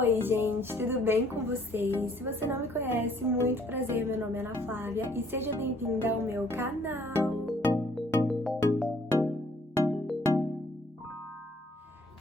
Oi, gente, tudo bem com vocês? Se você não me conhece, muito prazer, meu nome é Ana Flávia e seja bem-vinda ao meu canal.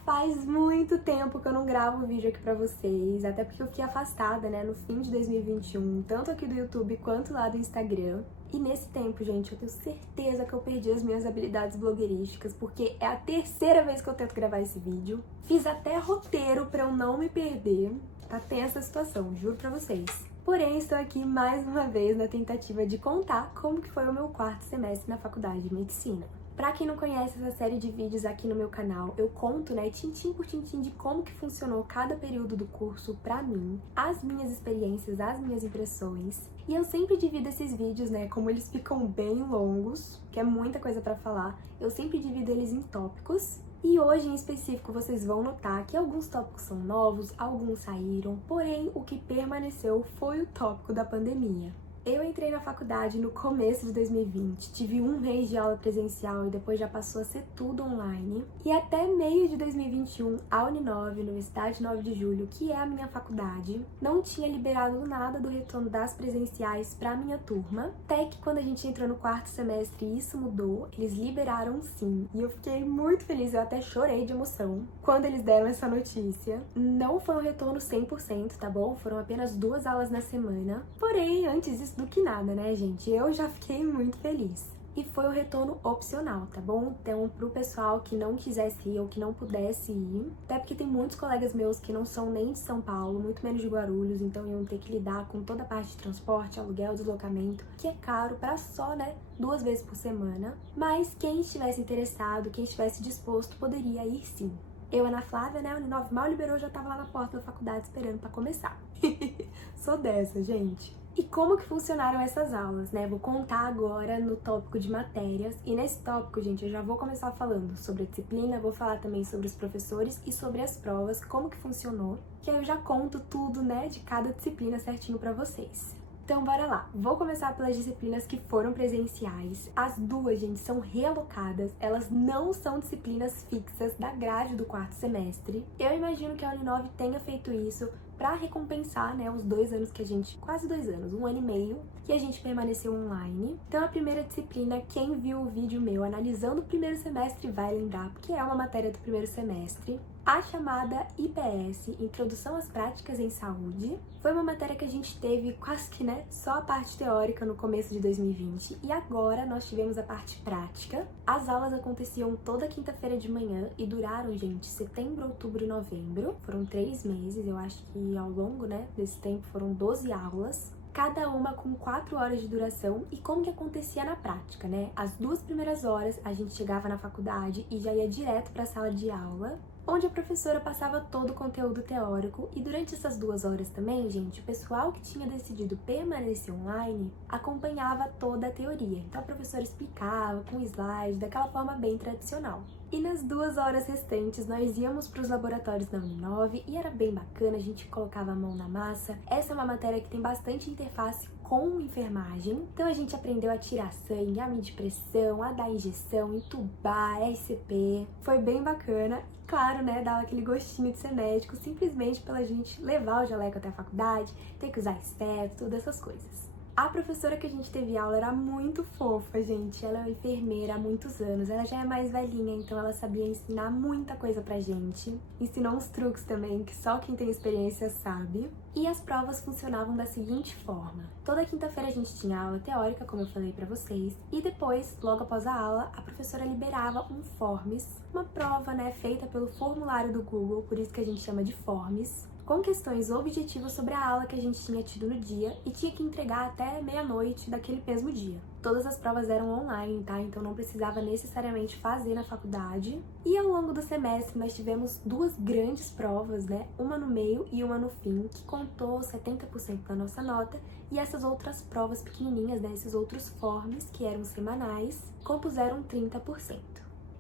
Faz muito tempo que eu não gravo vídeo aqui pra vocês, até porque eu fiquei afastada, né, no fim de 2021, tanto aqui do YouTube quanto lá do Instagram. E nesse tempo, gente, eu tenho certeza que eu perdi as minhas habilidades blogueirísticas, porque é a terceira vez que eu tento gravar esse vídeo. Fiz até roteiro pra eu não me perder. Tá tensa a situação, juro pra vocês. Porém, estou aqui mais uma vez na tentativa de contar como que foi o meu quarto semestre na faculdade de medicina. Pra quem não conhece essa série de vídeos aqui no meu canal, eu conto, né, tintim por tintim de como que funcionou cada período do curso pra mim, as minhas experiências, as minhas impressões. E eu sempre divido esses vídeos, né, como eles ficam bem longos, que é muita coisa pra falar, eu sempre divido eles em tópicos. E hoje, em específico, vocês vão notar que alguns tópicos são novos, alguns saíram, porém, o que permaneceu foi o tópico da pandemia. Eu entrei na faculdade no começo de 2020, tive um mês de aula presencial e depois já passou a ser tudo online. E até meio de 2021, a Uninove, Universidade 9 de Julho, que é a minha faculdade, não tinha liberado nada do retorno das presenciais para a minha turma. Até que quando a gente entrou no quarto semestre isso mudou, eles liberaram sim. E eu fiquei muito feliz, eu até chorei de emoção quando eles deram essa notícia. Não foi um retorno 100%, tá bom? Foram apenas 2 aulas na semana. Porém, antes disso do que nada, né, gente? Eu já fiquei muito feliz. E foi o retorno opcional, tá bom? Então, pro pessoal que não quisesse ir ou que não pudesse ir, até porque tem muitos colegas meus que não são nem de São Paulo, muito menos de Guarulhos, então iam ter que lidar com toda a parte de transporte, aluguel, deslocamento, que é caro para só, né, 2 vezes por semana. Mas quem estivesse interessado, quem estivesse disposto, poderia ir sim. Eu, Ana Flávia, né, a Uninove mal liberou, já tava lá na porta da faculdade esperando pra começar. Sou dessa, gente. E como que funcionaram essas aulas, né? Vou contar agora no tópico de matérias. E nesse tópico, gente, eu já vou começar falando sobre a disciplina, vou falar também sobre os professores e sobre as provas, como que funcionou. Que aí eu já conto tudo, né, de cada disciplina certinho pra vocês. Então, bora lá. Vou começar pelas disciplinas que foram presenciais. As duas, gente, são realocadas. Elas não são disciplinas fixas da grade do quarto semestre. Eu imagino que a Uninove tenha feito isso para recompensar, né, os 2 anos que a gente, quase 2 anos, 1 ano e meio, que a gente permaneceu online. Então, a primeira disciplina, quem viu o vídeo meu analisando o primeiro semestre vai lembrar, porque é uma matéria do primeiro semestre, a chamada IPS, Introdução às Práticas em Saúde. Foi uma matéria que a gente teve quase que, né, só a parte teórica no começo de 2020 e agora nós tivemos a parte prática. As aulas aconteciam toda quinta-feira de manhã e duraram, gente, setembro, outubro e novembro. Foram 3 meses, eu acho que ao longo, né, desse tempo foram 12 aulas. Cada uma com 4 horas de duração. E como que acontecia na prática, né? As 2 primeiras horas a gente chegava na faculdade e já ia direto para a sala de aula, onde a professora passava todo o conteúdo teórico. E durante essas 2 horas também, gente, o pessoal que tinha decidido permanecer online acompanhava toda a teoria. Então a professora explicava com slide, daquela forma bem tradicional. E nas 2 horas restantes, nós íamos para os laboratórios da Uninove e era bem bacana, a gente colocava a mão na massa. Essa é uma matéria que tem bastante interface com enfermagem. Então a gente aprendeu a tirar sangue, a medir pressão, a dar injeção, entubar, RCP. Foi bem bacana. E claro, né, dava aquele gostinho de ser médico, simplesmente pela gente levar o jaleco até a faculdade, ter que usar esteto, todas essas coisas. A professora que a gente teve aula era muito fofa, gente. Ela é enfermeira há muitos anos. Ela já é mais velhinha, então ela sabia ensinar muita coisa pra gente. Ensinou uns truques também, que só quem tem experiência sabe. E as provas funcionavam da seguinte forma. Toda quinta-feira a gente tinha aula teórica, como eu falei pra vocês. E depois, logo após a aula, a professora liberava um Forms. Uma prova, né, feita pelo formulário do Google, por isso que a gente chama de Forms, com questões objetivas sobre a aula que a gente tinha tido no dia e tinha que entregar até meia-noite daquele mesmo dia. Todas as provas eram online, tá? Então não precisava necessariamente fazer na faculdade. E ao longo do semestre nós tivemos 2 grandes provas, né? Uma no meio e uma no fim, que contou 70% da nossa nota. E essas outras provas pequenininhas, né? Esses outros forms, que eram semanais, compuseram 30%.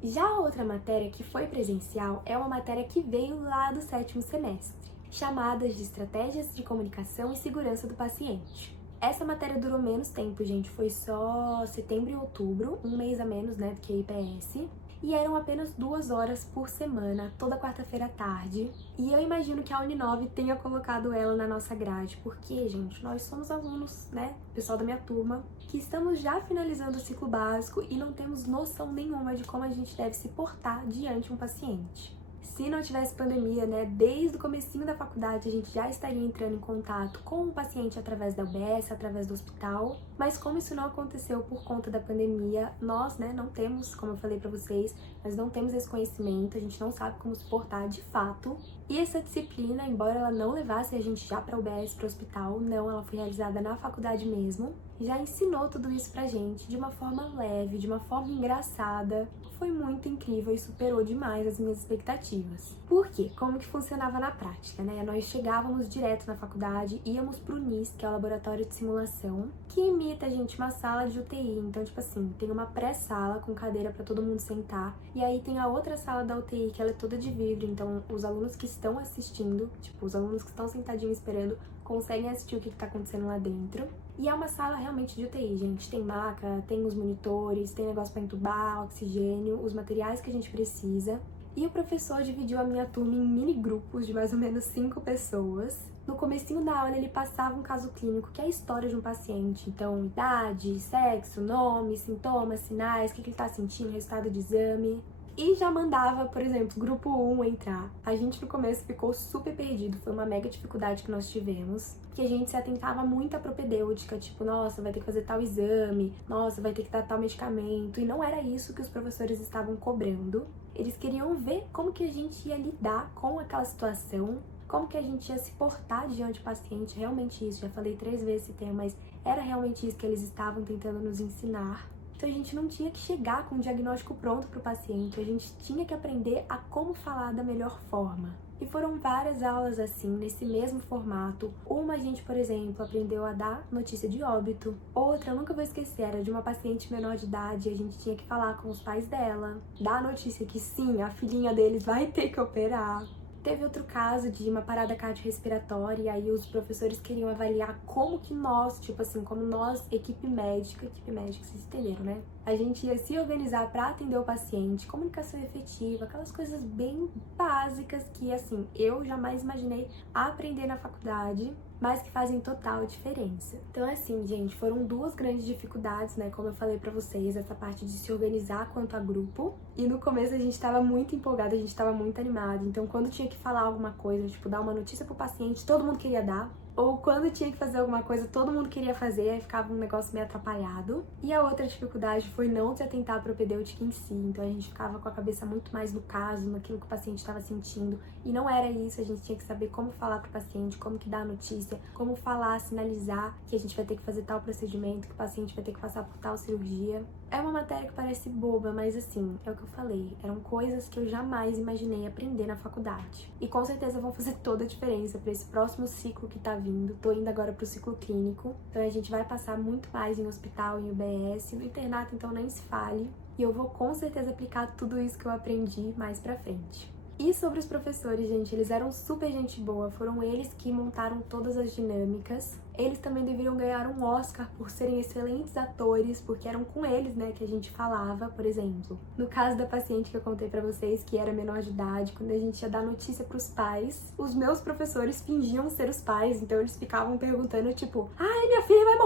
Já a outra matéria que foi presencial é uma matéria que veio lá do 7º semestre, chamadas de Estratégias de Comunicação e Segurança do Paciente. Essa matéria durou menos tempo, gente, foi só setembro e outubro, um mês a menos, né, do que a IPS. e eram apenas 2 horas por semana, toda quarta-feira à tarde. E eu imagino que a Uninove tenha colocado ela na nossa grade, porque, gente, nós somos alunos, né, pessoal da minha turma, que estamos já finalizando o ciclo básico e não temos noção nenhuma de como a gente deve se portar diante de um paciente. Se não tivesse pandemia, né, desde o comecinho da faculdade a gente já estaria entrando em contato com o paciente através da UBS, através do hospital, mas como isso não aconteceu por conta da pandemia, nós, né, não temos, como eu falei pra vocês, nós não temos esse conhecimento, a gente não sabe como se portar de fato. E essa disciplina, embora ela não levasse a gente já pra UBS, para o hospital, não, ela foi realizada na faculdade mesmo, já ensinou tudo isso pra gente de uma forma leve, de uma forma engraçada. Foi muito incrível e superou demais as minhas expectativas. Por quê? Como que funcionava na prática, né? Nós chegávamos direto na faculdade, íamos pro NIS, que é o Laboratório de Simulação, que imita, gente, uma sala de UTI. Então, tipo assim, tem uma pré-sala com cadeira pra todo mundo sentar, e aí tem a outra sala da UTI, que ela é toda de vidro, então os alunos que estão assistindo, tipo, os alunos que estão sentadinhos esperando, conseguem assistir o que tá acontecendo lá dentro. E é uma sala realmente de UTI, gente. Tem maca, tem os monitores, tem negócio pra entubar, oxigênio, os materiais que a gente precisa. E o professor dividiu a minha turma em mini grupos de mais ou menos 5 pessoas. No comecinho da aula ele passava um caso clínico, que é a história de um paciente. Então, idade, sexo, nome, sintomas, sinais, o que ele tá sentindo, resultado de exame. E já mandava, por exemplo, grupo 1 entrar. A gente no começo ficou super perdido, foi uma mega dificuldade que nós tivemos. Que a gente se atentava muito à propedêutica, tipo, nossa, vai ter que fazer tal exame, nossa, vai ter que dar tal medicamento. E não era isso que os professores estavam cobrando. Eles queriam ver como que a gente ia lidar com aquela situação, como que a gente ia se portar diante do paciente, realmente isso. Já falei 3 vezes esse tema, mas era realmente isso que eles estavam tentando nos ensinar. Então a gente não tinha que chegar com um diagnóstico pronto para o paciente, a gente tinha que aprender a como falar da melhor forma. E foram várias aulas assim, nesse mesmo formato. Uma a gente, por exemplo, aprendeu a dar notícia de óbito. Outra, eu nunca vou esquecer, era de uma paciente menor de idade, a gente tinha que falar com os pais dela, dar a notícia que sim, a filhinha deles vai ter que operar. Teve outro caso de uma parada cardiorrespiratória, e aí os professores queriam avaliar como que nós, tipo assim, como nós, equipe médica, vocês entenderam, né? A gente ia se organizar para atender o paciente, comunicação efetiva, aquelas coisas bem básicas que, assim, eu jamais imaginei aprender na faculdade, mas que fazem total diferença. Então, assim, gente, foram 2 grandes dificuldades, né? Como eu falei pra vocês, essa parte de se organizar quanto a grupo. E no começo a gente tava muito empolgada, a gente tava muito animada. Então, quando tinha que falar alguma coisa, tipo, dar uma notícia pro paciente, todo mundo queria dar. Ou quando tinha que fazer alguma coisa, todo mundo queria fazer, aí ficava um negócio meio atrapalhado. E a outra dificuldade foi não se atentar à propedêutica em si. Então a gente ficava com a cabeça muito mais no caso, naquilo que o paciente estava sentindo. E não era isso, a gente tinha que saber como falar pro paciente, como que dar a notícia, como falar, sinalizar que a gente vai ter que fazer tal procedimento, que o paciente vai ter que passar por tal cirurgia. É uma matéria que parece boba, mas assim, é o que eu falei, eram coisas que eu jamais imaginei aprender na faculdade. E com certeza vão fazer toda a diferença para esse próximo ciclo que tá vindo. Tô indo agora pro ciclo clínico, então a gente vai passar muito mais em hospital, em UBS, no internato então nem se fale. E eu vou com certeza aplicar tudo isso que eu aprendi mais pra frente. E sobre os professores, gente, eles eram super gente boa, foram eles que montaram todas as dinâmicas. Eles também deveriam ganhar um Oscar por serem excelentes atores, porque eram com eles, né, que a gente falava, por exemplo. No caso da paciente que eu contei pra vocês, que era menor de idade, quando a gente ia dar notícia pros pais, os meus professores fingiam ser os pais, então eles ficavam perguntando, tipo, ai, minha filha vai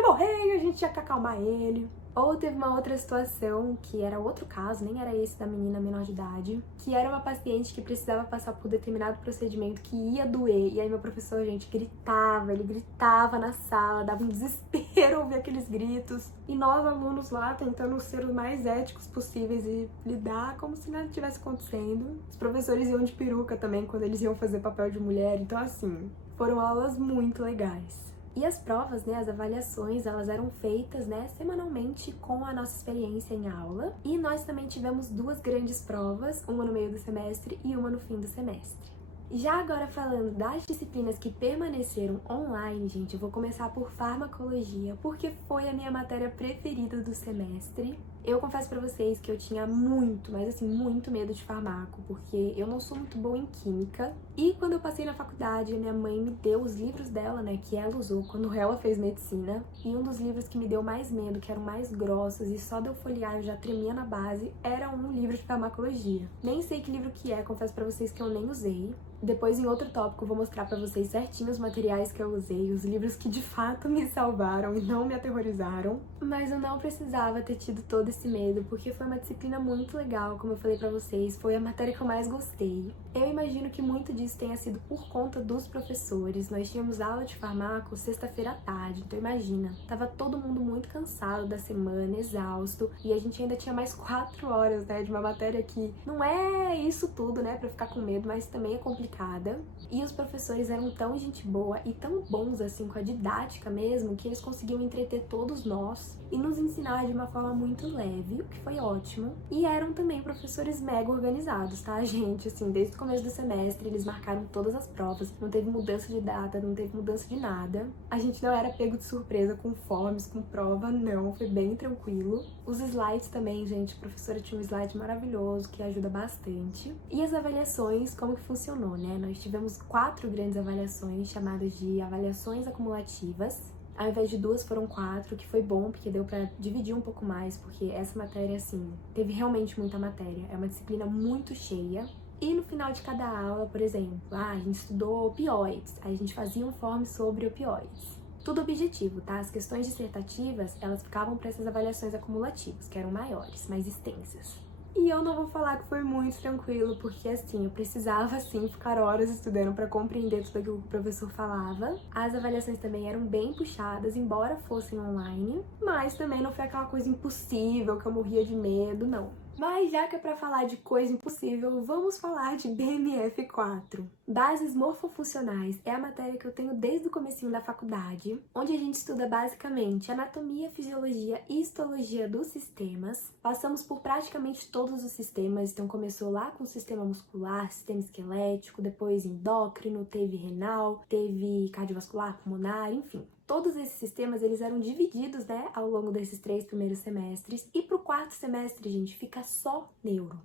morrer, e a gente tinha que acalmar ele. Ou teve uma outra situação, que era outro caso, nem era esse da menina menor de idade, que era uma paciente que precisava passar por determinado procedimento que ia doer. E aí meu professor, gente, ele gritava na sala, dava um desespero ouvir aqueles gritos. E nós, alunos lá, tentando ser os mais éticos possíveis e lidar como se nada tivesse acontecendo. Os professores iam de peruca também quando eles iam fazer papel de mulher, então assim, foram aulas muito legais. E as provas, né, as avaliações, elas eram feitas, né, semanalmente com a nossa experiência em aula. E nós também tivemos 2 grandes provas, uma no meio do semestre e uma no fim do semestre. Já agora falando das disciplinas que permaneceram online, gente, eu vou começar por farmacologia, porque foi a minha matéria preferida do semestre. Eu confesso pra vocês que eu tinha muito, mas assim, muito medo de farmaco, porque eu não sou muito boa em química. E quando eu passei na faculdade, a minha mãe me deu os livros dela, né, que ela usou quando ela fez medicina. E um dos livros que me deu mais medo, que eram mais grossos e só de eu folhear eu já tremia na base, era um livro de farmacologia. Nem sei que livro que é, confesso pra vocês que eu nem usei. Depois, em outro tópico, eu vou mostrar pra vocês certinho os materiais que eu usei, os livros que de fato me salvaram e não me aterrorizaram. Mas eu não precisava ter tido todo esse medo, porque foi uma disciplina muito legal, como eu falei pra vocês, foi a matéria que eu mais gostei. Eu imagino que muito disso tenha sido por conta dos professores. Nós tínhamos aula de farmaco sexta-feira à tarde, então imagina, tava todo mundo muito cansado da semana, exausto, e a gente ainda tinha mais 4 horas, né, de uma matéria que não é isso tudo, né, pra ficar com medo, mas também é complicada. E os professores eram tão gente boa e tão bons assim com a didática mesmo, que eles conseguiam entreter todos nós e nos ensinar de uma forma muito leve, o que foi ótimo. E eram também professores mega organizados, tá, gente? Assim, desde o começo do semestre eles marcaram todas as provas, não teve mudança de data, não teve mudança de nada. A gente não era pego de surpresa com forms, com prova, não, foi bem tranquilo. Os slides também, gente, a professora tinha um slide maravilhoso que ajuda bastante. E as avaliações, como que funcionou, né? Nós tivemos 4 grandes avaliações, chamadas de avaliações acumulativas. Ao invés de 2, foram 4, que foi bom, porque deu pra dividir um pouco mais, porque essa matéria, assim, teve realmente muita matéria. É uma disciplina muito cheia. E no final de cada aula, por exemplo, a gente estudou opioides, aí a gente fazia um form sobre opioides. Tudo objetivo, tá? As questões dissertativas, elas ficavam para essas avaliações acumulativas, que eram maiores, mais extensas. E eu não vou falar que foi muito tranquilo, porque assim, eu precisava sim ficar horas estudando para compreender tudo aquilo que o professor falava. As avaliações também eram bem puxadas, embora fossem online, mas também não foi aquela coisa impossível que eu morria de medo, não. Mas já que é pra falar de coisa impossível, vamos falar de BMF4. Bases morfofuncionais é a matéria que eu tenho desde o comecinho da faculdade, onde a gente estuda basicamente anatomia, fisiologia e histologia dos sistemas. Passamos por praticamente todos os sistemas, então começou lá com o sistema muscular, sistema esquelético, depois endócrino, teve renal, teve cardiovascular, pulmonar, enfim. Todos esses sistemas, eles eram divididos, né, ao longo desses 3 primeiros semestres. E pro 4º semestre, gente, fica só neuro.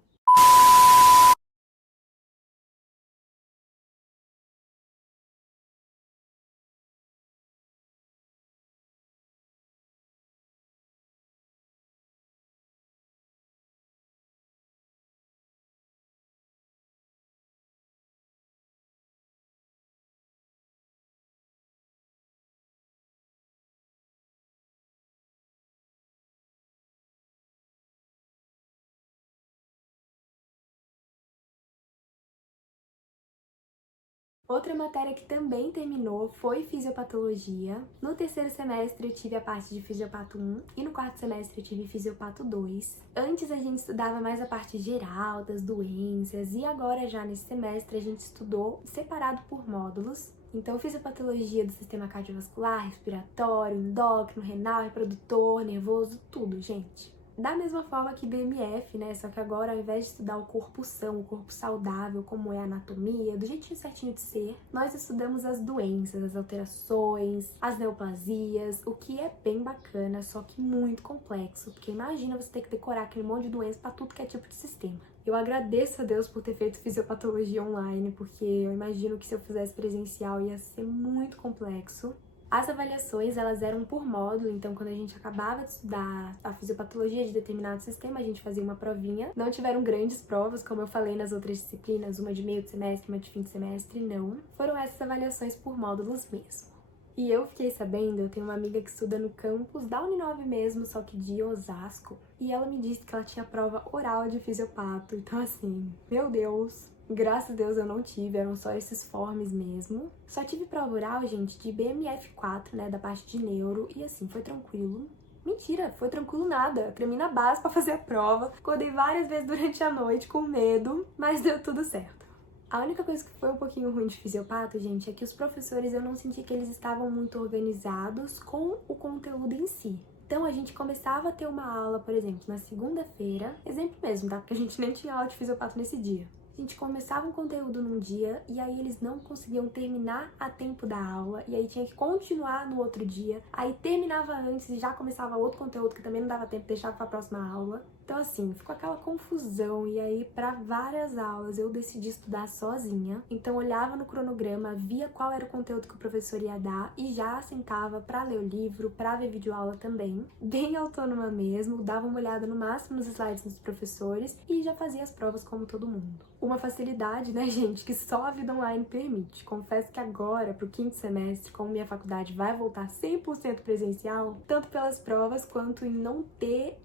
Outra matéria que também terminou foi fisiopatologia. No 3º semestre eu tive a parte de fisiopato 1 e no 4º semestre eu tive fisiopato 2. Antes a gente estudava mais a parte geral das doenças e agora já nesse semestre a gente estudou separado por módulos. Então, fisiopatologia do sistema cardiovascular, respiratório, endócrino, renal, reprodutor, nervoso, tudo, gente. Da mesma forma que BMF, né? Só que agora, ao invés de estudar o corpo são, o corpo saudável, como é a anatomia, do jeitinho certinho de ser, nós estudamos as doenças, as alterações, as neoplasias, o que é bem bacana, só que muito complexo, porque imagina você ter que decorar aquele monte de doença para tudo que é tipo de sistema. Eu agradeço a Deus por ter feito fisiopatologia online, porque eu imagino que se eu fizesse presencial ia ser muito complexo. As avaliações, elas eram por módulo, então quando a gente acabava de estudar a fisiopatologia de determinado sistema, a gente fazia uma provinha. Não tiveram grandes provas, como eu falei nas outras disciplinas, uma de meio de semestre, uma de fim de semestre, não. Foram essas avaliações por módulos mesmo. E eu fiquei sabendo, eu tenho uma amiga que estuda no campus da Uninove mesmo, só que de Osasco, e ela me disse que ela tinha prova oral de fisiopato, então assim, meu Deus... Graças a Deus eu não tive, eram só esses forms mesmo. Só tive prova oral, gente, de BMF4, né, da parte de neuro, e assim, foi tranquilo. Mentira, foi tranquilo nada. Eu tremi na base pra fazer a prova, acordei várias vezes durante a noite com medo, mas deu tudo certo. A única coisa que foi um pouquinho ruim de fisiopato, gente, é que os professores eu não senti que eles estavam muito organizados com o conteúdo em si. Então a gente começava a ter uma aula, por exemplo, na segunda-feira, exemplo mesmo, tá? Porque a gente nem tinha aula de fisiopato nesse dia. A A gente começava um conteúdo num dia e aí eles não conseguiam terminar a tempo da aula e aí tinha que continuar no outro dia. Aí terminava antes e já começava outro conteúdo que também não dava tempo, deixava pra próxima aula. Então assim, ficou aquela confusão e aí para várias aulas eu decidi estudar sozinha. Então olhava no cronograma, via qual era o conteúdo que o professor ia dar e já sentava para ler o livro, para ver videoaula também. Bem autônoma mesmo, dava uma olhada no máximo nos slides dos professores e já fazia as provas como todo mundo. Uma facilidade, né, gente, que só a vida online permite. Confesso que agora, pro quinto semestre, como minha faculdade vai voltar 100% presencial, tanto pelas provas quanto em não ter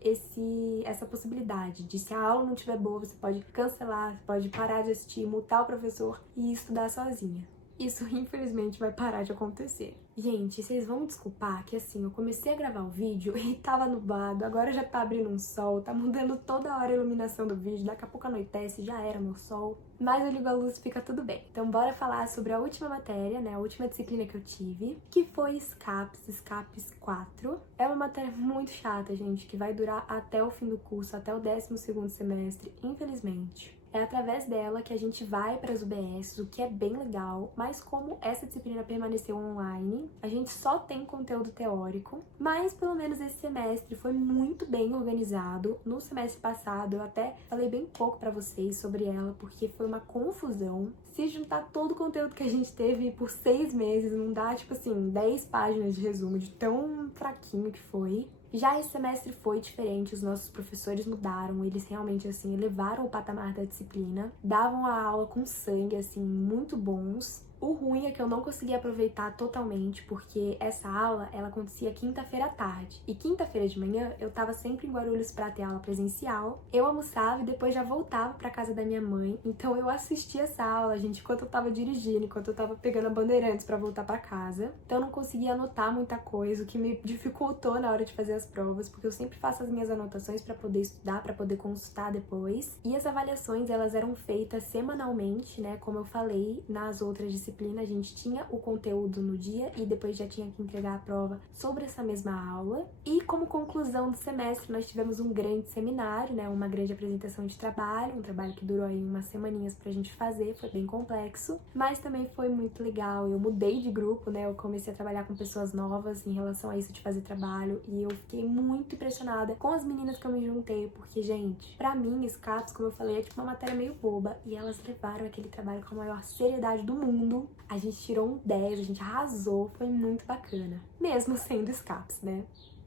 essa possibilidade de, se a aula não estiver boa, você pode cancelar, você pode parar de assistir, mutar o professor e estudar sozinha. Isso, infelizmente, vai parar de acontecer. Gente, vocês vão me desculpar que, assim, eu comecei a gravar o vídeo e tava nublado, agora já tá abrindo um sol, tá mudando toda hora a iluminação do vídeo, daqui a pouco anoitece, já era meu sol, mas eu ligo a luz e fica tudo bem. Então bora falar sobre a última matéria, né, a última disciplina que eu tive, que foi SCAPS 4. É uma matéria muito chata, gente, que vai durar até o fim do curso, até o 12º semestre, infelizmente. É através dela que a gente vai para as UBS, o que é bem legal, mas como essa disciplina permaneceu online, a gente só tem conteúdo teórico, mas pelo menos esse semestre foi muito bem organizado. No semestre passado eu até falei bem pouco para vocês sobre ela, porque foi uma confusão. Se juntar todo o conteúdo que a gente teve por 6 meses, não dá, tipo assim, 10 páginas de resumo de tão fraquinho que foi. Já esse semestre foi diferente, os nossos professores mudaram, eles realmente, assim, elevaram o patamar da disciplina, davam a aula com sangue, assim, muito bons. O ruim é que eu não consegui aproveitar totalmente, porque essa aula, ela acontecia quinta-feira à tarde. E quinta-feira de manhã, eu tava sempre em Guarulhos pra ter aula presencial. Eu almoçava e depois já voltava pra casa da minha mãe. Então eu assistia essa aula, gente, enquanto eu tava dirigindo, enquanto eu tava pegando a Bandeirantes pra voltar pra casa. Então eu não conseguia anotar muita coisa, o que me dificultou na hora de fazer as provas, porque eu sempre faço as minhas anotações pra poder estudar, pra poder consultar depois. E as avaliações, elas eram feitas semanalmente, né, como eu falei nas outras disciplinas, a gente tinha o conteúdo no dia e depois já tinha que entregar a prova sobre essa mesma aula. E como conclusão do semestre, nós tivemos um grande seminário, né, uma grande apresentação de trabalho, um trabalho que durou aí umas semaninhas pra gente fazer, foi bem complexo, mas também foi muito legal. Eu mudei de grupo, né, eu comecei a trabalhar com pessoas novas em relação a isso de fazer trabalho e eu fiquei muito impressionada com as meninas que eu me juntei, porque, gente, pra mim, SCAPS, como eu falei, é tipo uma matéria meio boba e elas levaram aquele trabalho com a maior seriedade do mundo. A gente tirou um 10, a gente arrasou, foi muito bacana. Mesmo sendo SCAPS, né?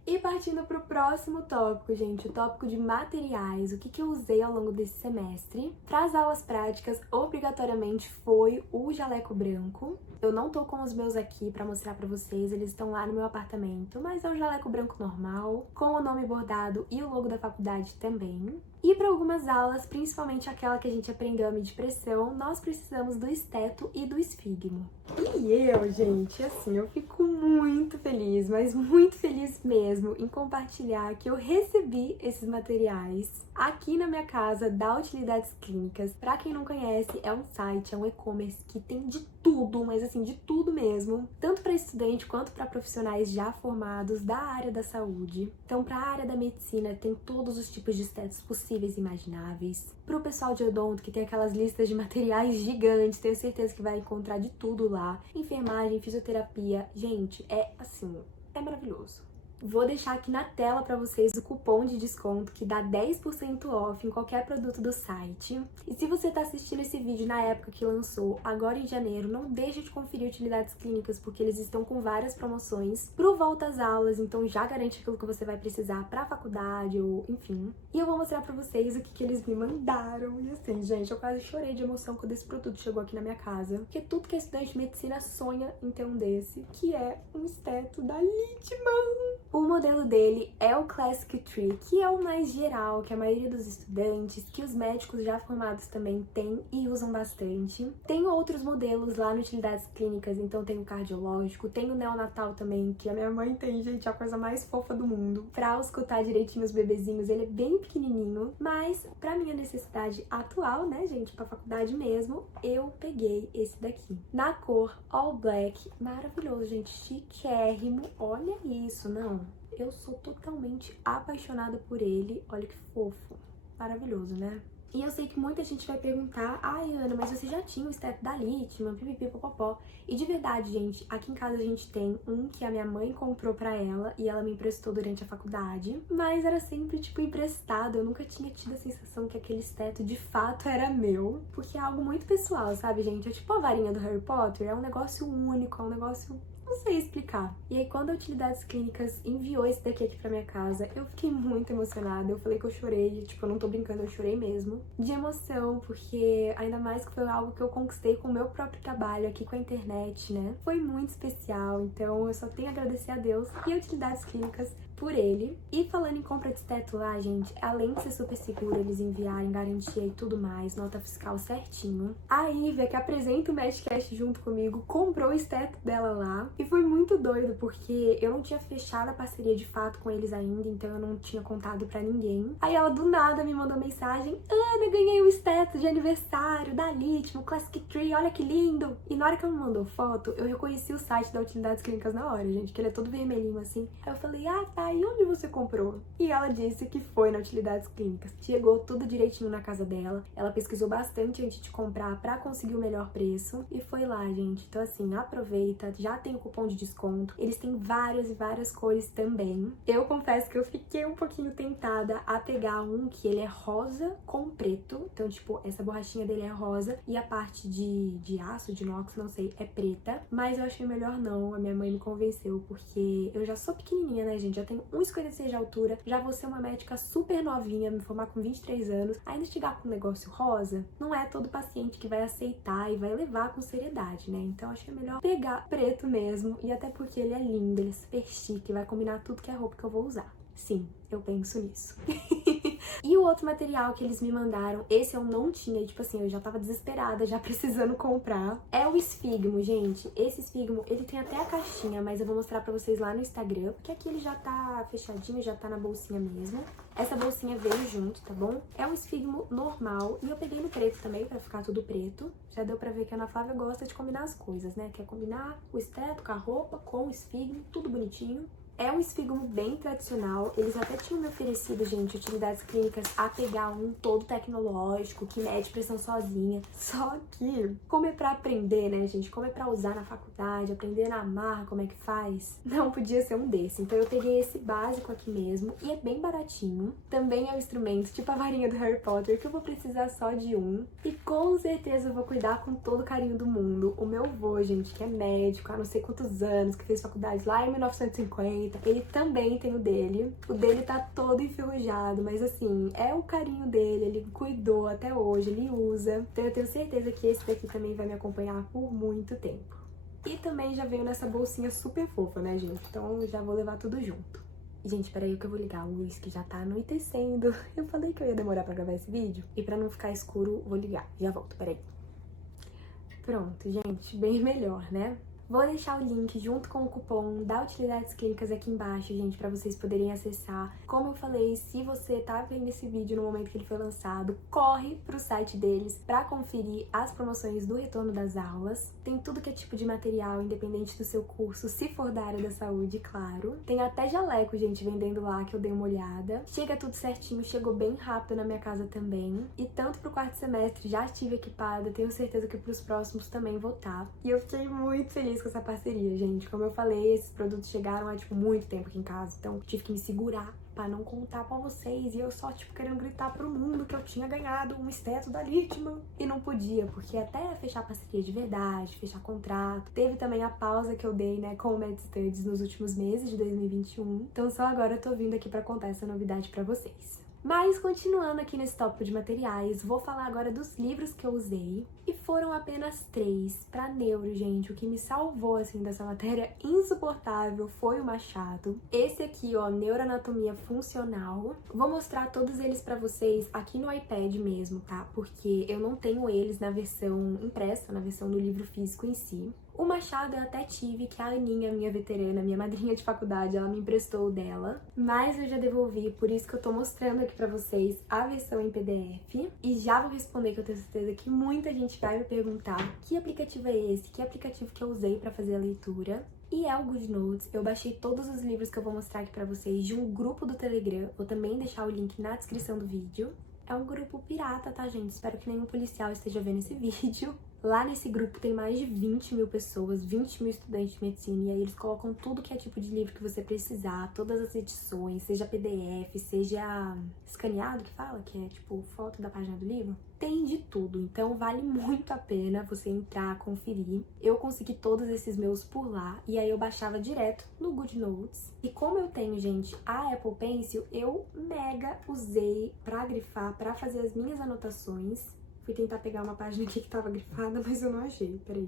E partindo para o próximo tópico, gente, o tópico de materiais, o que eu usei ao longo desse semestre. Para as aulas práticas, obrigatoriamente foi o jaleco branco. Eu não tô com os meus aqui para mostrar para vocês, eles estão lá no meu apartamento, mas é um jaleco branco normal, com o nome bordado e o logo da faculdade também. E para algumas aulas, principalmente aquela que a gente aprendeu a medir pressão, nós precisamos do esteto e do esfigmo. E eu, gente, assim, eu fico muito feliz, mas muito feliz mesmo em compartilhar que eu recebi esses materiais aqui na minha casa da Utilidades Clínicas. Pra quem não conhece, é um site, é um e-commerce que tem de tudo, mas assim, de tudo mesmo, tanto para estudante quanto para profissionais já formados da área da saúde. Então, para a área da medicina, tem todos os tipos de estetos possíveis e imagináveis. Para o pessoal de odonto, que tem aquelas listas de materiais gigantes, tenho certeza que vai encontrar de tudo lá. Enfermagem, fisioterapia, gente, é assim, é maravilhoso. Vou deixar aqui na tela para vocês o cupom de desconto que dá 10% off em qualquer produto do site. E se você está assistindo esse vídeo na época que lançou, agora em janeiro, não deixe de conferir Utilidades Clínicas, porque eles estão com várias promoções pro volta às aulas, então já garante aquilo que você vai precisar pra faculdade ou enfim. E eu vou mostrar pra vocês o que eles me mandaram. E assim, gente, eu quase chorei de emoção quando esse produto chegou aqui na minha casa, porque tudo que é estudante de medicina sonha em ter um desse, que é um esteto da Littmann. O modelo dele é o Classic Tree, que é o mais geral, que a maioria dos estudantes, que os médicos já formados também têm e usam bastante. Tem outros modelos lá no Utilidades Clínicas, então tem o cardiológico, tem o neonatal também, que a minha mãe tem, gente, a coisa mais fofa do mundo. Pra escutar direitinho os bebezinhos, ele é bem pequenininho, mas pra minha necessidade atual, né, gente, pra faculdade mesmo, eu peguei esse daqui. Na cor All Black, maravilhoso, gente, chiquérrimo, olha isso, não? Eu sou totalmente apaixonada por ele. Olha que fofo. Maravilhoso, né? E eu sei que muita gente vai perguntar: ai, Ana, mas você já tinha o esteto da Litman, pipipi, popopó. E de verdade, gente, aqui em casa a gente tem um que a minha mãe comprou pra ela e ela me emprestou durante a faculdade, mas era sempre, tipo, emprestado. Eu nunca tinha tido a sensação que aquele esteto de fato era meu, porque é algo muito pessoal, sabe, gente? É tipo a varinha do Harry Potter, é um negócio único, é um negócio... não sei explicar. E aí, quando a Utilidades Clínicas enviou esse daqui aqui pra minha casa, eu fiquei muito emocionada. Eu falei que eu chorei, tipo, eu não tô brincando, eu chorei mesmo. De emoção, porque ainda mais que foi algo que eu conquistei com o meu próprio trabalho aqui com a internet, né? Foi muito especial, então eu só tenho a agradecer a Deus e a Utilidades Clínicas por ele. E falando em compra de esteto lá, gente, além de ser super seguro eles enviarem garantia e tudo mais, nota fiscal certinho, a Ivy, que apresenta o Medcast junto comigo, comprou o esteto dela lá. E foi muito doido, porque eu não tinha fechado a parceria de fato com eles ainda, então eu não tinha contado pra ninguém. Aí ela do nada me mandou mensagem: Ana, ganhei o esteto de aniversário da Litman, Classic Tree, olha que lindo! E na hora que ela me mandou foto, eu reconheci o site da Utilidades Clínicas na hora, gente, que ele é todo vermelhinho assim. Aí eu falei: ah, tá, e onde você comprou? E ela disse que foi na Utilidades Clínicas. Chegou tudo direitinho na casa dela, ela pesquisou bastante antes de comprar pra conseguir o melhor preço, e foi lá, gente. Então assim, aproveita, já tem o cupom de desconto. Eles têm várias e várias cores também. Eu confesso que eu fiquei um pouquinho tentada a pegar um que ele é rosa com preto. Então, tipo, essa borrachinha dele é rosa e a parte de aço, de inox, não sei, é preta. Mas eu achei melhor não, a minha mãe me convenceu, porque eu já sou pequenininha, né, gente? Já tenho 1,56 de altura, já vou ser uma médica super novinha, me formar com 23 anos. Ainda chegar com um negócio rosa, não é todo paciente que vai aceitar e vai levar com seriedade, né? Então, achei melhor pegar preto mesmo. E até porque ele é lindo, ele é super chique, vai combinar tudo que é a roupa que eu vou usar. Sim, eu penso nisso. E o outro material que eles me mandaram, esse eu não tinha, tipo assim, eu já tava desesperada, já precisando comprar, é o esfigmo, gente. Esse esfigmo, ele tem até a caixinha, mas eu vou mostrar pra vocês lá no Instagram, porque aqui ele já tá fechadinho, já tá na bolsinha mesmo. Essa bolsinha veio junto, tá bom? É um esfigmo normal, e eu peguei no preto também, pra ficar tudo preto. Já deu pra ver que a Ana Flávia gosta de combinar as coisas, né? Quer combinar o esteto com a roupa, com o esfigmo, tudo bonitinho. É um esfigmo bem tradicional, eles até tinham me oferecido, gente, Utilidades Clínicas, a pegar um todo tecnológico, que mede pressão sozinha. Só que, como é pra aprender, né, gente, como é pra usar na faculdade, aprender na marra como é que faz, não podia ser um desse. Então eu peguei esse básico aqui mesmo, e é bem baratinho. Também é um instrumento, tipo a varinha do Harry Potter, que eu vou precisar só de um. E com certeza eu vou cuidar com todo o carinho do mundo. O meu avô, gente, que é médico há não sei quantos anos, que fez faculdade lá em 1950, ele também tem o dele. O dele tá todo enferrujado, mas assim, é o carinho dele, ele cuidou até hoje, ele usa. Então eu tenho certeza que esse daqui também vai me acompanhar por muito tempo. E também já veio nessa bolsinha super fofa, né, gente? Então já vou levar tudo junto. Gente, peraí que eu vou ligar a luz, que já tá anoitecendo. Eu falei que eu ia demorar pra gravar esse vídeo. E pra não ficar escuro, vou ligar. Já volto, peraí. Pronto, gente, bem melhor, né? Vou deixar o link junto com o cupom da Utilidades Clínicas aqui embaixo, gente, pra vocês poderem acessar. Como eu falei, se você tá vendo esse vídeo no momento que ele foi lançado, corre pro site deles pra conferir as promoções do retorno das aulas. Tem tudo que é tipo de material, independente do seu curso, se for da área da saúde, claro. Tem até jaleco, gente, vendendo lá, que eu dei uma olhada. Chega tudo certinho, chegou bem rápido na minha casa também. E tanto pro quarto semestre já estive equipada, tenho certeza que pros próximos também vou estar. E eu fiquei muito feliz com essa parceria, gente. Como eu falei, esses produtos chegaram há, tipo, muito tempo aqui em casa, então tive que me segurar pra não contar pra vocês, e eu só, tipo, querendo gritar pro mundo que eu tinha ganhado um esteto da Litman, e não podia, porque até fechar parceria de verdade, fechar contrato, teve também a pausa que eu dei, né, com o MedStudies nos últimos meses de 2021, então só agora eu tô vindo aqui pra contar essa novidade pra vocês. Mas, continuando aqui nesse tópico de materiais, vou falar agora dos livros que eu usei. E foram apenas 3 pra neuro, gente. O que me salvou, assim, dessa matéria insuportável foi o Machado. Esse aqui, ó, Neuroanatomia Funcional. Vou mostrar todos eles pra vocês aqui no iPad mesmo, tá? Porque eu não tenho eles na versão impressa, na versão do livro físico em si. O Machado eu até tive, que a Aninha, minha veterana, minha madrinha de faculdade, ela me emprestou o dela. Mas eu já devolvi, por isso que eu tô mostrando aqui pra vocês a versão em PDF. E já vou responder, que eu tenho certeza que muita gente vai me perguntar que aplicativo é esse, que aplicativo que eu usei pra fazer a leitura. E é o GoodNotes. Eu baixei todos os livros que eu vou mostrar aqui pra vocês de um grupo do Telegram. Vou também deixar o link na descrição do vídeo. É um grupo pirata, tá, gente? Espero que nenhum policial esteja vendo esse vídeo. Lá nesse grupo tem mais de 20 mil pessoas, 20 mil estudantes de medicina, e aí eles colocam tudo que é tipo de livro que você precisar, todas as edições, seja PDF, seja escaneado, que fala, que é tipo foto da página do livro. Tem de tudo, então vale muito a pena você entrar, conferir. Eu consegui todos esses meus por lá, e aí eu baixava direto no GoodNotes. E como eu tenho, gente, a Apple Pencil, eu mega usei pra grifar, pra fazer as minhas anotações. Fui tentar pegar uma página aqui que tava grifada, mas eu não achei, peraí.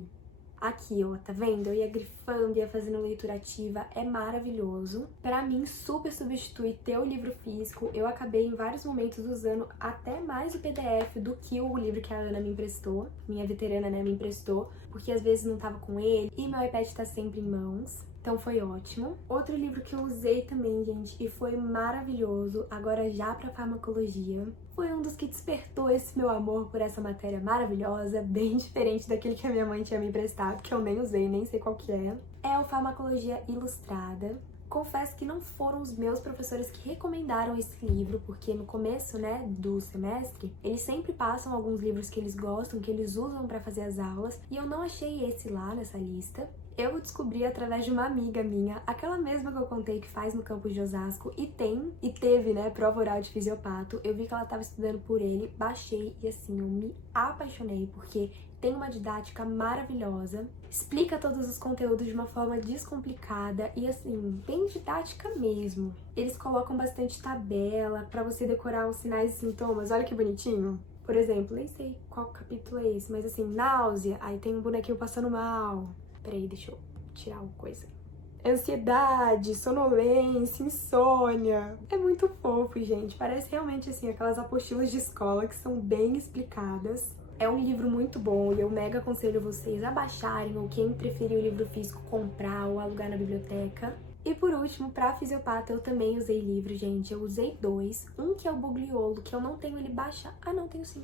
Aqui, ó, tá vendo? Eu ia grifando, ia fazendo leitura ativa, é maravilhoso. Pra mim, super substitui ter o livro físico. Eu acabei em vários momentos usando até mais o PDF do que o livro que a Ana me emprestou. Minha veterana, né, me emprestou, porque às vezes não tava com ele e meu iPad tá sempre em mãos. Então foi ótimo. Outro livro que eu usei também, gente, e foi maravilhoso, agora já pra farmacologia, foi um dos que despertou esse meu amor por essa matéria maravilhosa, bem diferente daquele que a minha mãe tinha me emprestado, que eu nem usei, nem sei qual que é. É o Farmacologia Ilustrada. Confesso que não foram os meus professores que recomendaram esse livro, porque no começo, né, do semestre, eles sempre passam alguns livros que eles gostam, que eles usam pra fazer as aulas, e eu não achei esse lá nessa lista. Eu descobri através de uma amiga minha, aquela mesma que eu contei que faz no campus de Osasco e teve, né, prova oral de fisiopato. Eu vi que ela estava estudando por ele, baixei e assim, eu me apaixonei porque tem uma didática maravilhosa, explica todos os conteúdos de uma forma descomplicada e assim, bem didática mesmo. Eles colocam bastante tabela para você decorar os sinais e sintomas, olha que bonitinho. Por exemplo, nem sei qual capítulo é esse, mas assim, náusea, aí tem um bonequinho passando mal. Peraí, deixa eu tirar uma coisa. Ansiedade, sonolência, insônia. É muito fofo, gente. Parece realmente, assim, aquelas apostilas de escola que são bem explicadas. É um livro muito bom e eu mega aconselho vocês a baixarem, ou quem preferir o livro físico, comprar ou alugar na biblioteca. E por último, pra fisiopato, eu também usei livro, gente. Eu usei dois. Um que é o Bugliolo, que eu não tenho ele baixado. Ah, não, tenho sim.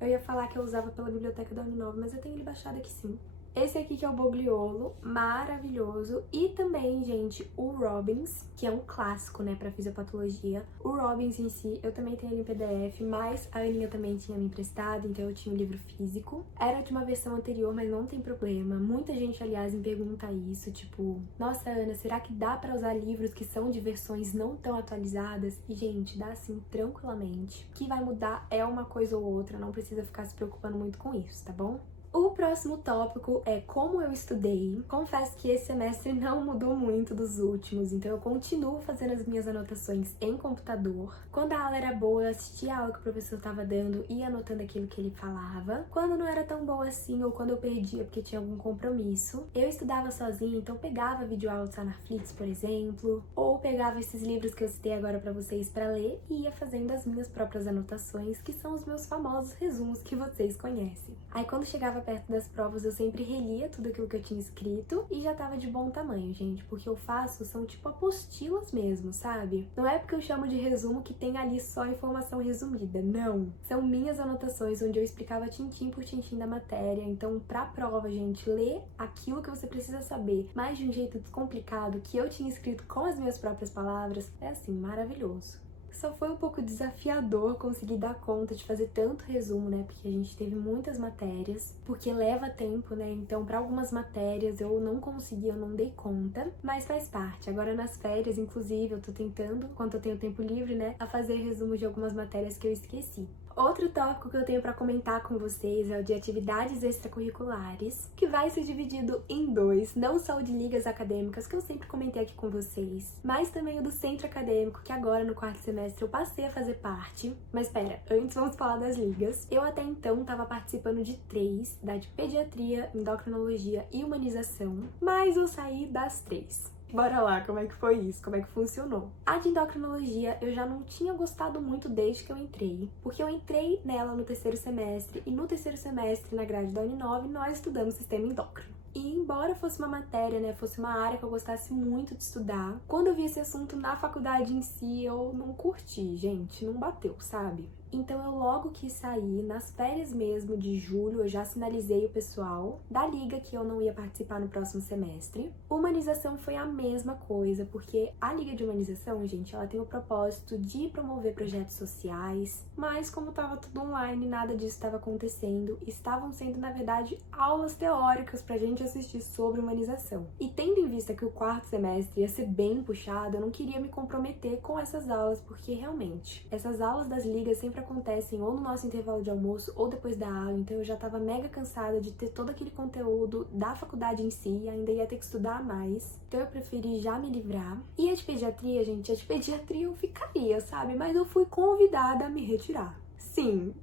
Eu ia falar que eu usava pela biblioteca da Uninove, mas eu tenho ele baixado aqui sim. Esse aqui que é o Bogliolo, maravilhoso. E também, gente, o Robbins, que é um clássico, né, pra fisiopatologia. O Robbins em si, eu também tenho ele em PDF, mas a Aninha também tinha me emprestado, então eu tinha o livro físico. Era de uma versão anterior, mas não tem problema. Muita gente, aliás, me pergunta isso, tipo, nossa, Ana, será que dá pra usar livros que são de versões não tão atualizadas? E, gente, dá sim, tranquilamente. O que vai mudar é uma coisa ou outra, não precisa ficar se preocupando muito com isso, tá bom? O próximo tópico é como eu estudei. Confesso que esse semestre não mudou muito dos últimos, então eu continuo fazendo as minhas anotações em computador. Quando a aula era boa, eu assistia a aula que o professor estava dando e ia anotando aquilo que ele falava. Quando não era tão boa assim, ou quando eu perdia porque tinha algum compromisso, eu estudava sozinha, então pegava videoaula do Sanarflix, por exemplo, ou pegava esses livros que eu citei agora pra vocês pra ler e ia fazendo as minhas próprias anotações, que são os meus famosos resumos que vocês conhecem. Aí quando chegava perto das provas, eu sempre relia tudo aquilo que eu tinha escrito e já tava de bom tamanho, gente, porque eu faço são tipo apostilas mesmo, sabe? Não é porque eu chamo de resumo que tem ali só informação resumida, não. São minhas anotações onde eu explicava tintim por tintim da matéria, então pra prova, gente, ler aquilo que você precisa saber, mas de um jeito descomplicado, que eu tinha escrito com as minhas próprias palavras, é assim, maravilhoso. Só foi um pouco desafiador conseguir dar conta de fazer tanto resumo, né? Porque a gente teve muitas matérias, porque leva tempo, né? Então, para algumas matérias eu não consegui, eu não dei conta, mas faz parte. Agora nas férias, inclusive, eu tô tentando, enquanto eu tenho tempo livre, né, a fazer resumo de algumas matérias que eu esqueci. Outro tópico que eu tenho para comentar com vocês é o de atividades extracurriculares, que vai ser dividido em dois, não só o de ligas acadêmicas, que eu sempre comentei aqui com vocês, mas também o do centro acadêmico, que agora no quarto semestre eu passei a fazer parte. Mas pera, antes vamos falar das ligas. Eu até então estava participando de 3, da de pediatria, endocrinologia e humanização, mas eu saí das 3. Bora lá, como é que foi isso? Como é que funcionou? A de endocrinologia eu já não tinha gostado muito desde que eu entrei, porque eu entrei nela no terceiro semestre, e no terceiro semestre, na grade da Uninove, nós estudamos sistema endócrino. E embora fosse uma matéria, né, fosse uma área que eu gostasse muito de estudar, quando eu vi esse assunto na faculdade em si, eu não curti, gente, não bateu, sabe? Então eu logo quis sair, nas férias mesmo de julho, eu já sinalizei o pessoal da liga que eu não ia participar no próximo semestre. Humanização foi a mesma coisa, porque a liga de humanização, gente, ela tem o propósito de promover projetos sociais, mas como tava tudo online, nada disso estava acontecendo. Estavam sendo, na verdade, aulas teóricas pra gente assistir sobre humanização. E tendo em vista que o quarto semestre ia ser bem puxado, eu não queria me comprometer com essas aulas, porque realmente, essas aulas das ligas sempre acontecem ou no nosso intervalo de almoço ou depois da aula, então eu já tava mega cansada de ter todo aquele conteúdo da faculdade em si, e ainda ia ter que estudar mais. Então eu preferi já me livrar. E a de pediatria, gente, a de pediatria eu ficaria, sabe? Mas eu fui convidada a me retirar. Sim,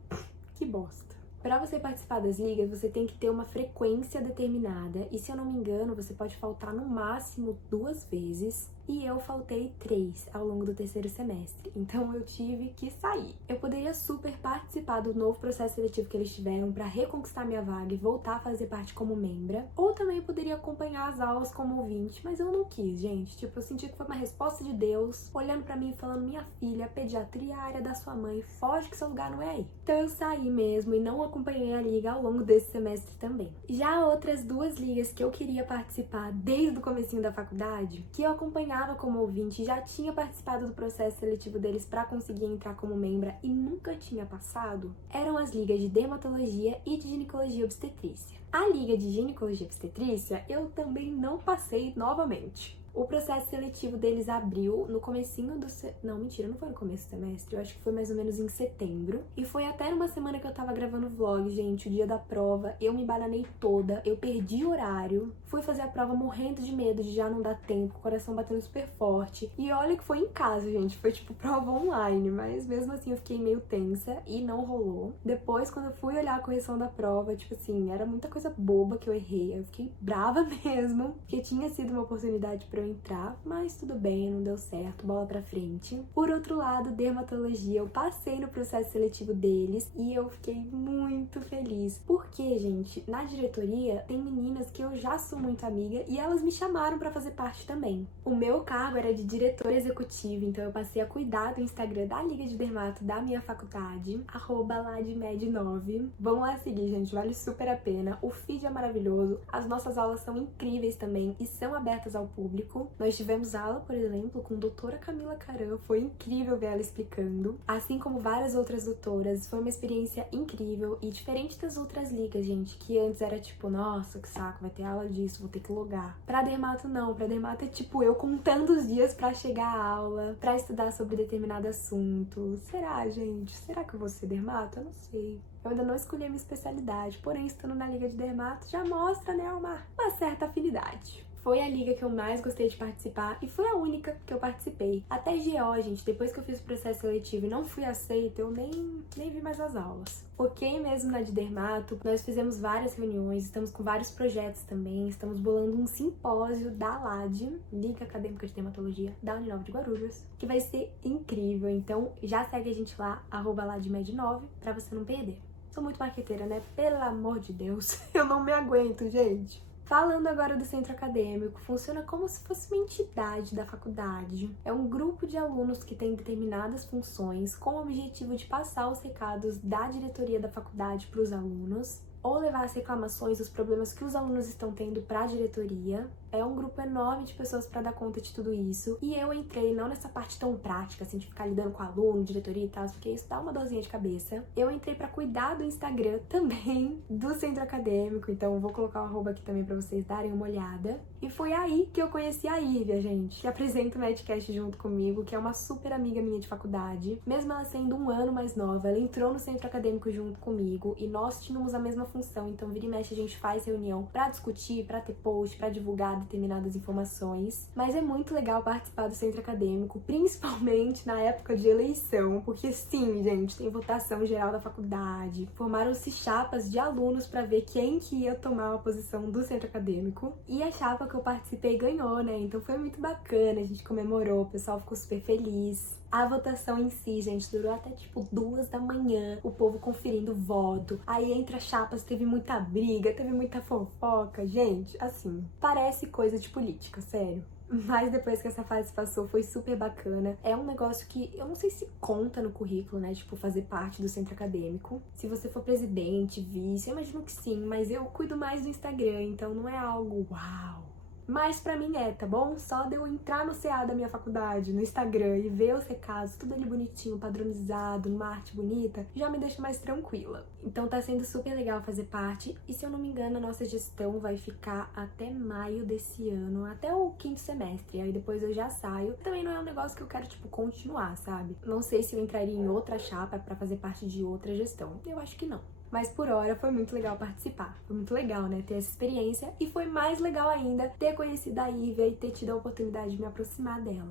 que bosta. Para você participar das ligas, você tem que ter uma frequência determinada, e se eu não me engano, você pode faltar no máximo 2 vezes, e eu faltei 3 ao longo do terceiro semestre, então eu tive que sair. Eu poderia super participar do novo processo seletivo que eles tiveram para reconquistar minha vaga e voltar a fazer parte como membra, ou também poderia acompanhar as aulas como ouvinte, mas eu não quis, gente. Tipo, eu senti que foi uma resposta de Deus, olhando para mim e falando: minha filha, pediatria é a área da sua mãe, foge que seu lugar não é aí. Então eu saí mesmo e não acompanhei a liga ao longo desse semestre também. Já outras 2 ligas que eu queria participar desde o comecinho da faculdade, que eu acompanhava como ouvinte, já tinha participado do processo seletivo deles para conseguir entrar como membra e nunca tinha passado, eram as ligas de dermatologia e de ginecologia e obstetrícia. A liga de ginecologia e obstetrícia eu também não passei novamente. O processo seletivo deles abriu no comecinho do... Não, mentira, não foi no começo do semestre. Eu acho que foi mais ou menos em setembro. E foi até numa semana que eu tava gravando vlog, gente, o dia da prova. Eu me bananei toda, eu perdi o horário. Fui fazer a prova morrendo de medo de já não dar tempo, o coração batendo super forte. E olha que foi em casa, gente. Foi tipo prova online, mas mesmo assim eu fiquei meio tensa e não rolou. Depois, quando eu fui olhar a correção da prova, tipo assim, era muita coisa boba que eu errei. Eu fiquei brava mesmo, porque tinha sido uma oportunidade pra eu entrar, mas tudo bem, não deu certo, bola pra frente. Por outro lado, dermatologia, eu passei no processo seletivo deles e eu fiquei muito feliz. Porque, gente, na diretoria tem meninas que eu já sou muito amiga e elas me chamaram pra fazer parte também. O meu cargo era de diretora executiva, então eu passei a cuidar do Instagram da Liga de Dermato da minha faculdade, @ladmed9. Vão lá seguir, gente, vale super a pena. O feed é maravilhoso, as nossas aulas são incríveis também e são abertas ao público. Nós tivemos aula, por exemplo, com a doutora Camila Caran, foi incrível ver ela explicando, assim como várias outras doutoras. Foi uma experiência incrível e diferente das outras ligas, gente, que antes era tipo, nossa, que saco, vai ter aula disso, vou ter que logar. Pra dermato não, pra dermato é tipo eu contando os dias pra chegar à aula, pra estudar sobre determinado assunto. Será, gente? Será que eu vou ser dermato? Eu não sei. Eu ainda não escolhi a minha especialidade, porém, estando na liga de dermato já mostra, né, uma certa afinidade. Foi a liga que eu mais gostei de participar e foi a única que eu participei. Até GO, gente, depois que eu fiz o processo seletivo e não fui aceita, eu nem vi mais as aulas. Foquei mesmo na de dermato, nós fizemos várias reuniões, estamos com vários projetos também, estamos bolando um simpósio da LAD, Liga Acadêmica de Dermatologia da Uninove de Guarulhos, que vai ser incrível, então já segue a gente lá, @ladmed9, pra você não perder. Sou muito marqueteira, né? Pelo amor de Deus, eu não me aguento, gente. Falando agora do centro acadêmico, funciona como se fosse uma entidade da faculdade. É um grupo de alunos que tem determinadas funções com o objetivo de passar os recados da diretoria da faculdade para os alunos, ou levar as reclamações, os problemas que os alunos estão tendo para a diretoria. É um grupo enorme de pessoas para dar conta de tudo isso. E eu entrei não nessa parte tão prática, assim, de ficar lidando com aluno, diretoria e tal, porque isso dá uma dorzinha de cabeça. Eu entrei para cuidar do Instagram também, do centro acadêmico, então eu vou colocar o arroba aqui também para vocês darem uma olhada. E foi aí que eu conheci a Ívia, gente, que apresenta o Medcast junto comigo, que é uma super amiga minha de faculdade. Mesmo ela sendo um ano mais nova, ela entrou no centro acadêmico junto comigo e nós tínhamos a mesma função, então vira e mexe a gente faz reunião para discutir, para ter post, para divulgar determinadas informações. Mas é muito legal participar do centro acadêmico, principalmente na época de eleição, porque sim, gente, tem votação geral da faculdade, formaram-se chapas de alunos para ver quem que ia tomar a posição do centro acadêmico, e a chapa que eu participei ganhou, né? Então foi muito bacana, a gente comemorou, o pessoal ficou super feliz. A votação em si, gente, durou até tipo 2 da manhã, o povo conferindo o voto. Aí entre as chapas Nossa, teve muita briga, teve muita fofoca. Gente, assim, parece coisa de política, sério. Mas depois que essa fase passou, foi super bacana. É um negócio que eu não sei se conta no currículo, né? Tipo, fazer parte do centro acadêmico. Se você for presidente, vice, eu imagino que sim, mas eu cuido mais do Instagram, então não é algo uau. Mas pra mim tá bom? Só de eu entrar no CA da minha faculdade, no Instagram, e ver os recados, tudo ali bonitinho, padronizado, numa arte bonita, já me deixa mais tranquila. Então tá sendo super legal fazer parte, e se eu não me engano, a nossa gestão vai ficar até maio desse ano, até o 5º semestre, aí depois eu já saio. Também não é um negócio que eu quero, tipo, continuar, sabe? Não sei se eu entraria em outra chapa pra fazer parte de outra gestão. Eu acho que não. Mas por hora foi muito legal participar. Foi muito legal, né, ter essa experiência. E foi mais legal ainda ter conhecido a Ívia e ter tido a oportunidade de me aproximar dela.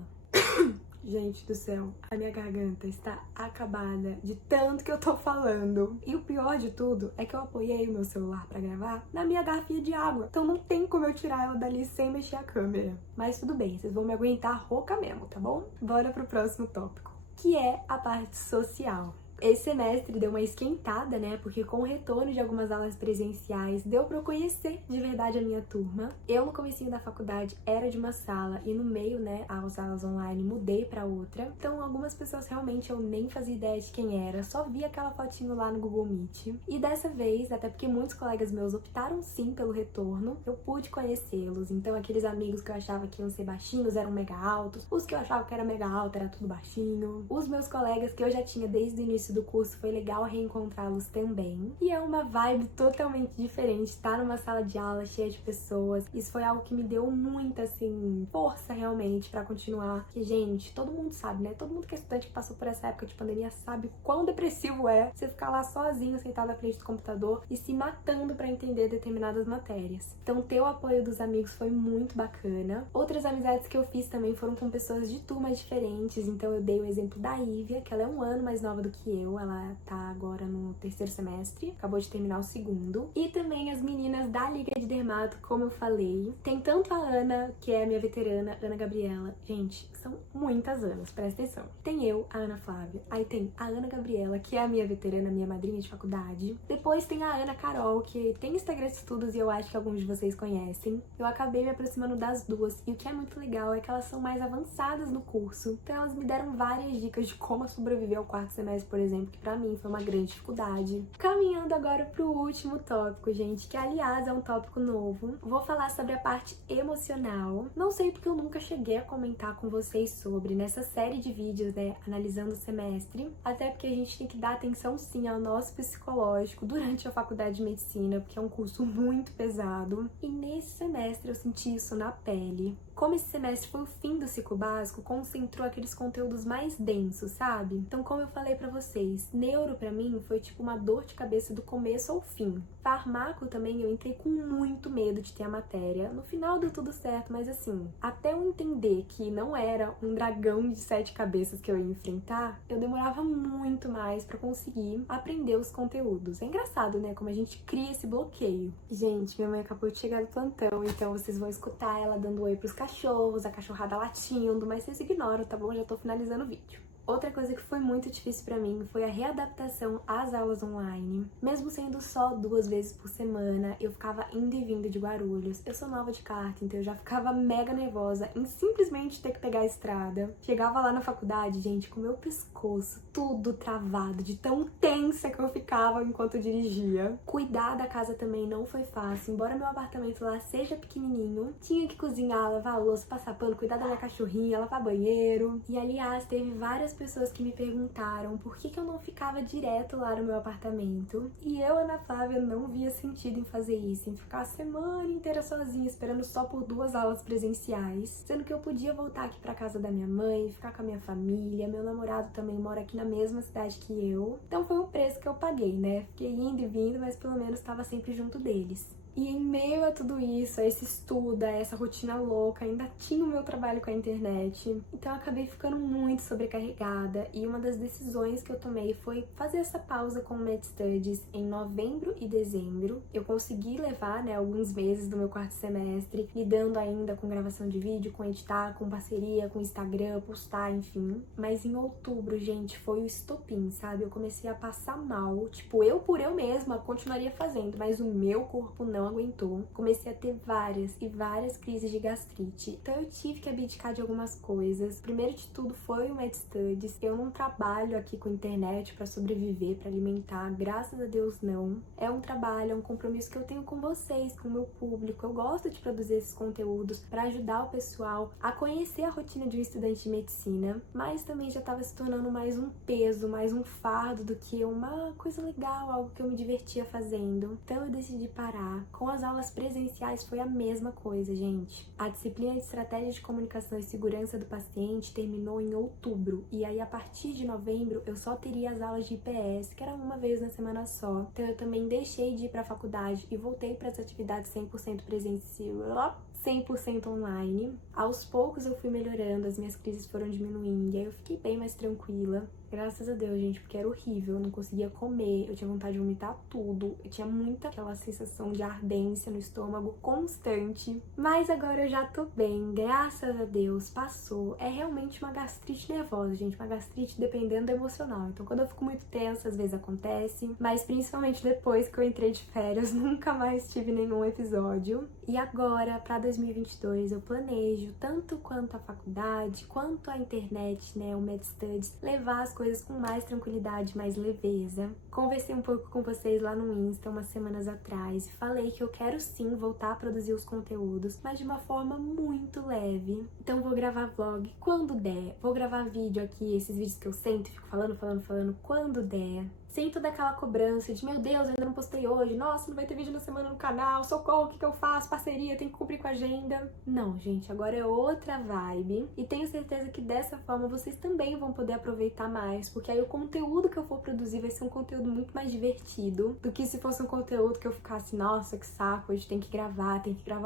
Gente do céu, a minha garganta está acabada de tanto que eu tô falando. E o pior de tudo é que eu apoiei o meu celular pra gravar na minha garrafinha de água. Então não tem como eu tirar ela dali sem mexer a câmera. Mas tudo bem, vocês vão me aguentar rouca mesmo, tá bom? Bora pro próximo tópico, que é a parte social. Esse semestre deu uma esquentada, né? Porque com o retorno de algumas aulas presenciais, deu pra eu conhecer de verdade a minha turma. Eu, no comecinho da faculdade, era de uma sala e no meio, né, as aulas online, mudei pra outra. Então, algumas pessoas realmente eu nem fazia ideia de quem era, só vi aquela fotinho lá no Google Meet. E dessa vez, até porque muitos colegas meus optaram sim pelo retorno, eu pude conhecê-los. Então, aqueles amigos que eu achava que iam ser baixinhos eram mega altos, os que eu achava que era mega alto era tudo baixinho. Os meus colegas que eu já tinha desde o início do curso, foi legal reencontrá-los também. E é uma vibe totalmente diferente, estar numa sala de aula cheia de pessoas. Isso foi algo que me deu muita, assim, força realmente pra continuar. Que, gente, todo mundo sabe, né? Todo mundo que é estudante que passou por essa época de pandemia sabe quão depressivo é você ficar lá sozinho, sentado à frente do computador e se matando pra entender determinadas matérias. Então, ter o apoio dos amigos foi muito bacana. Outras amizades que eu fiz também foram com pessoas de turmas diferentes. Então, eu dei o exemplo da Ívia, que ela é um ano mais nova do que eu. Ela tá agora no 3º semestre, acabou de terminar o 2º. E também as meninas da Liga de Dermato, como eu falei. Tem tanto a Ana, que é a minha veterana, Ana Gabriela. Gente, são muitas Anas, presta atenção. Tem eu, a Ana Flávia. Aí tem a Ana Gabriela, que é a minha veterana, minha madrinha de faculdade. Depois tem a Ana Carol, que tem Instagram de estudos e eu acho que alguns de vocês conhecem. Eu acabei me aproximando das duas. E o que é muito legal é que elas são mais avançadas no curso. Então elas me deram várias dicas de como sobreviver ao 4º semestre, por exemplo, que pra mim foi uma grande dificuldade. Caminhando agora pro último tópico, gente, que aliás é um tópico novo. Vou falar sobre a parte emocional. Não sei porque eu nunca cheguei a comentar com vocês sobre nessa série de vídeos, né, analisando o semestre. Até porque a gente tem que dar atenção sim ao nosso psicológico durante a faculdade de medicina, porque é um curso muito pesado. E nesse semestre eu senti isso na pele. Como esse semestre foi o fim do ciclo básico, concentrou aqueles conteúdos mais densos, sabe? Então, como eu falei pra vocês, neuro pra mim foi tipo uma dor de cabeça do começo ao fim. Farmaco também eu entrei com muito medo de ter a matéria. No final deu tudo certo, mas assim, até eu entender que não era um dragão de 7 cabeças que eu ia enfrentar, eu demorava muito mais pra conseguir aprender os conteúdos. É engraçado, né? Como a gente cria esse bloqueio. Gente, minha mãe acabou de chegar do plantão, então vocês vão escutar ela dando oi pros cachorros, a cachorrada latindo, mas vocês ignoram, tá bom? Já tô finalizando o vídeo. Outra coisa que foi muito difícil pra mim foi a readaptação às aulas online. Mesmo sendo só 2 vezes por semana, eu ficava indo e vindo de Guarulhos. Eu sou nova de carta, então eu já ficava mega nervosa em simplesmente ter que pegar a estrada. Chegava lá na faculdade, gente, com o meu pescoço tudo travado, de tão tensa que eu ficava enquanto eu dirigia. Cuidar da casa também não foi fácil, embora meu apartamento lá seja pequenininho. Tinha que cozinhar, lavar a louça, passar pano, cuidar da minha cachorrinha, lavar banheiro. E aliás, teve várias pessoas que me perguntaram por que eu não ficava direto lá no meu apartamento. E eu, Ana Flávia, não via sentido em fazer isso, em ficar a semana inteira sozinha, esperando só por 2 aulas presenciais. Sendo que eu podia voltar aqui pra casa da minha mãe, ficar com a minha família. Meu namorado também mora aqui na mesma cidade que eu. Então foi um preço que eu paguei, né? Fiquei indo e vindo, mas pelo menos estava sempre junto deles. E em meio a tudo isso, a esse estudo, a essa rotina louca, ainda tinha o meu trabalho com a internet. Então eu acabei ficando muito sobrecarregada e uma das decisões que eu tomei foi fazer essa pausa com o MedStudies em novembro e dezembro. Eu consegui levar, né, alguns meses do meu quarto semestre, lidando ainda com gravação de vídeo, com editar, com parceria, com Instagram, postar, enfim. Mas em outubro, gente, foi o estopim, sabe? Eu comecei a passar mal. Tipo, eu por eu mesma continuaria fazendo, mas o meu corpo não aguentou. Comecei a ter várias e várias crises de gastrite. Então eu tive que abdicar de algumas coisas. Primeiro de tudo foi o MedStudies. Eu não trabalho aqui com internet pra sobreviver, pra alimentar. Graças a Deus não. É um trabalho, é um compromisso que eu tenho com vocês, com o meu público. Eu gosto de produzir esses conteúdos pra ajudar o pessoal a conhecer a rotina de um estudante de medicina, mas também já tava se tornando mais um peso, mais um fardo do que uma coisa legal, algo que eu me divertia fazendo. Então eu decidi parar. Com as aulas presenciais foi a mesma coisa, gente. A disciplina de estratégia de comunicação e segurança do paciente terminou em outubro, e aí a partir de novembro eu só teria as aulas de IPS, que era uma vez na semana só. Então eu também deixei de ir pra faculdade e voltei para as atividades 100% presencial, 100% online. Aos poucos eu fui melhorando, as minhas crises foram diminuindo, e aí eu fiquei bem mais tranquila. Graças a Deus, gente, porque era horrível, eu não conseguia comer, eu tinha vontade de vomitar tudo, eu tinha muita aquela sensação de ardência no estômago constante. Mas agora eu já tô bem, graças a Deus, passou. É realmente uma gastrite nervosa, gente, uma gastrite dependendo do emocional. Então quando eu fico muito tensa, às vezes acontece, mas principalmente depois que eu entrei de férias, nunca mais tive nenhum episódio. E agora, pra 2022, eu planejo, tanto quanto a faculdade, quanto a internet, né, o MedStudies, levar as coisas com mais tranquilidade, mais leveza. Conversei um pouco com vocês lá no Insta umas semanas atrás e falei que eu quero sim voltar a produzir os conteúdos, mas de uma forma muito leve. Então vou gravar vlog quando der, vou gravar vídeo aqui, esses vídeos que eu sento e fico falando quando der. Sem toda aquela cobrança de, meu Deus, eu ainda não postei hoje, nossa, não vai ter vídeo na semana no canal, socorro, o que eu faço? Parceria, tem que cumprir com a agenda. Não, gente, agora é outra vibe. E tenho certeza que dessa forma vocês também vão poder aproveitar mais, porque aí o conteúdo que eu for produzir vai ser um conteúdo muito mais divertido do que se fosse um conteúdo que eu ficasse, nossa, que saco, hoje tem que gravar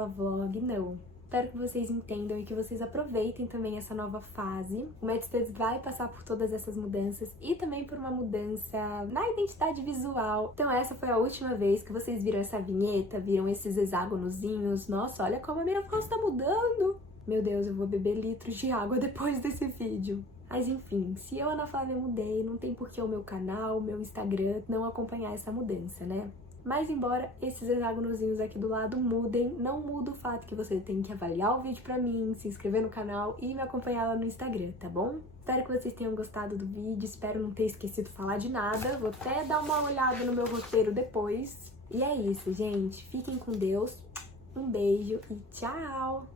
vlog. Não. Espero que vocês entendam e que vocês aproveitem também essa nova fase. O MedStudies vai passar por todas essas mudanças e também por uma mudança na identidade visual. Então essa foi a última vez que vocês viram essa vinheta, viram esses hexágonozinhos. Nossa, olha como a minha voz tá mudando! Meu Deus, eu vou beber litros de água depois desse vídeo. Mas enfim, se eu, Ana Flávia, mudei, não tem por que o meu canal, o meu Instagram não acompanhar essa mudança, né? Mas embora esses hexágonozinhos aqui do lado mudem, não muda o fato que você tem que avaliar o vídeo pra mim, se inscrever no canal e me acompanhar lá no Instagram, tá bom? Espero que vocês tenham gostado do vídeo, espero não ter esquecido de falar de nada. Vou até dar uma olhada no meu roteiro depois. E é isso, gente. Fiquem com Deus, um beijo e tchau!